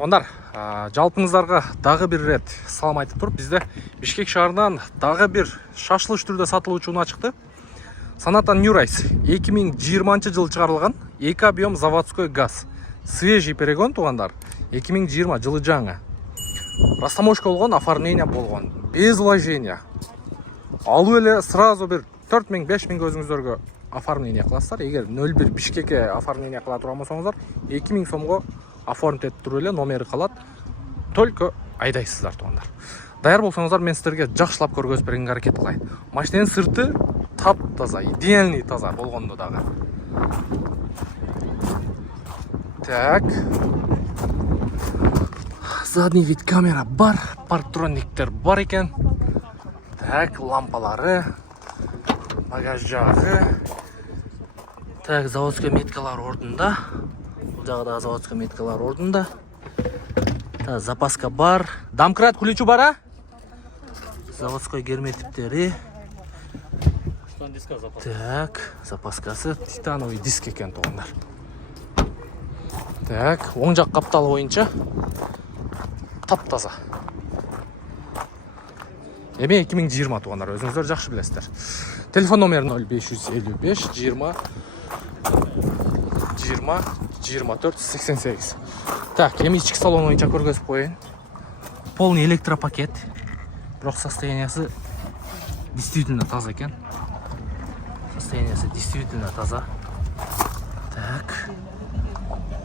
Тондар, жалпыңыздарға дағы бір рет салам айтып тұрып, бізде Бишкек шаарынан дағы бір шашлыш түрде сатылуучу унаа чыкты. Санатан Ньюрайс 2020 жылы чыгарылган 2 объем заводской газ. Свежий перегон тугандар. 2020 жылы жаңы. Растаможка болгон, оформление болгон. Без вложения. Алуу эле сразу бир 4000-5000 өзүңүздөргө оформление кыласыздар. Эгер 01 Бишкекке оформление кыла турган болсоңуздар, 2000 сомго оформить этип туруп эле номери калат. Только айдайсыздар тугандар. Даяр болсоңуздар, мен сиздерге жакшылап көргөзүп бергенге аракет кылайын. Машинанын сырты тап-таза, идеальный таза болгондо дагы. Так. Задний вид камера бар, парктрониктер бар экен. Так, лампалары, багаж жагы. Так, заводской меткалар ордунда. Бул жагда заводской меткалар ордунда. Так, запаска бар. Домкрат ключу бар, а? Заводской герметиптери. Так, запаскасы титановый диск экен тугандар. Так, оң жак капталы боюнча тап-таза. Эми 2020 тугандар, өзүңүздөр жакшы билесиздер. Телефон номери 0555 20 24 88. Так, эми ички салон боюнча көргөзүп коеюн. Полный электропакет. Бирок состояниясы действительно таза экен. Состояниясы действительно таза. Так.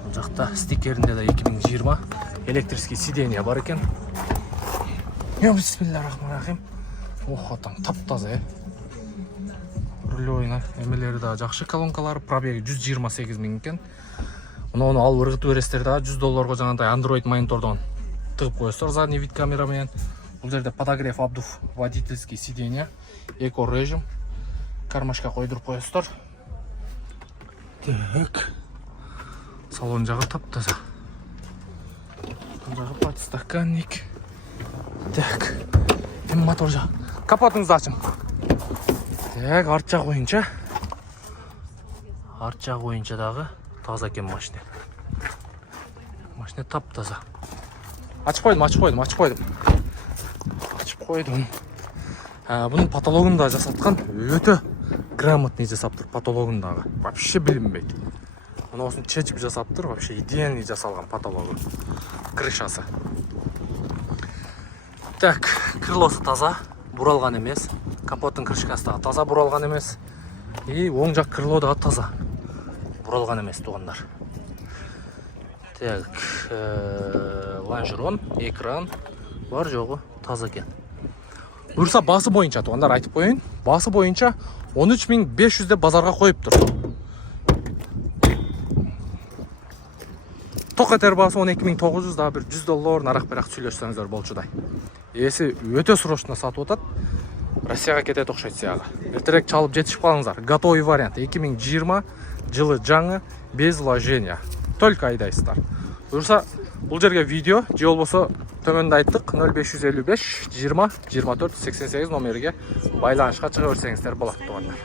Бул жакта стикеринде да 2020 электрический сиденье бар экен. Бисмиллахиррахманиррахим. Ох, там тап-таза, Рулёйна эмелери да жакшы, колонкалары, пробеги 128 000 экен. Муну алып ыргытып бересиздер да $100 жаңандай Android монитордон тыгып коесуздар задний вид камера менен. Бул жерде подогрев обдув, водительский сиденье, эко режим, кармашка койдуруп коесуздар. Так. Салон жагы тап-таза. Жагы подстаканник. Так. Эми мотор жак. Капотуңузду ачың. Так, арт жак боюнча. Арт жак боюнча дагы таза экен машина. Машина тап-таза. Ачып койдум. Бунун потологун да жасаткан өтө грамотный жасаптыр, потологун дагы. Вообще билинбейт. Мунусун чечип жасаптыр, вообще идеальный жасалган потологу. Крышасы. Так, крылосу таза, буралган эмес. Капоттун крышкасы да таза, буралган эмес. И оң жак крыло да таза, буралган эмес тугандар. Так, лонжерон, экран бар жогу таза экен. Буюрса басы боюнча тугандар айтып коеюн. Басы боюнча 13500 деп базарга коюптур. Токетер басы 12900, да бир $100 нарак-берак сүйлөшсөңүздөр болчудай. Эси өтө срочно сатып атат. Россияга кетет окшойт сияга. Эртерээк чалып жетишип калыңыздар. Готовый вариант. 2020 жылы жаңы, без вложения. Только айдайсыздар. Буюрса бул жерге видео же болбосо төмөндө айттык 0555 20 24 88 номериге байланышка чыга берсеңиздер болот тугандар.